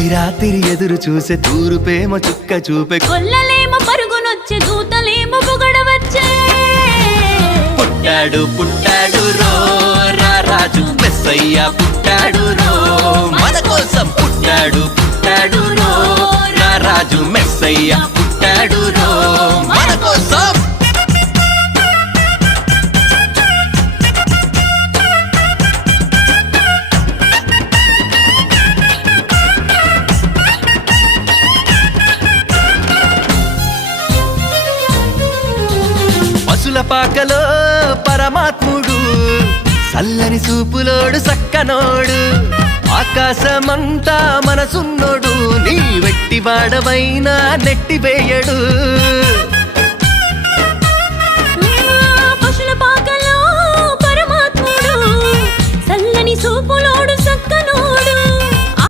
తొలి రాత్రి ఎదురు చూసే తూరుపేమ చుక్క చూపే కొల్లలేమో పరుగునొచ్చే దూతలేమో పొగడవచ్చే పుట్టాడు పుట్టాడు రో రా రాజు మెస్సయ్య పుట్టాడు రో మన కోసం పుట్టాడు పుట్టాడు రో రా రాజు మెస్సయ్య పుట్టాడు రో మన కోసం పశుల పాకలో పరమాత్ముడు చల్లని చూపులోడు సక్కనోడు ఆకాశమంతా మనసున్నోడు నీ వెట్టివాడవైనా నెట్టివేయడు పశుల పాకలో పరమాత్ముడు చల్లని చూపులోడు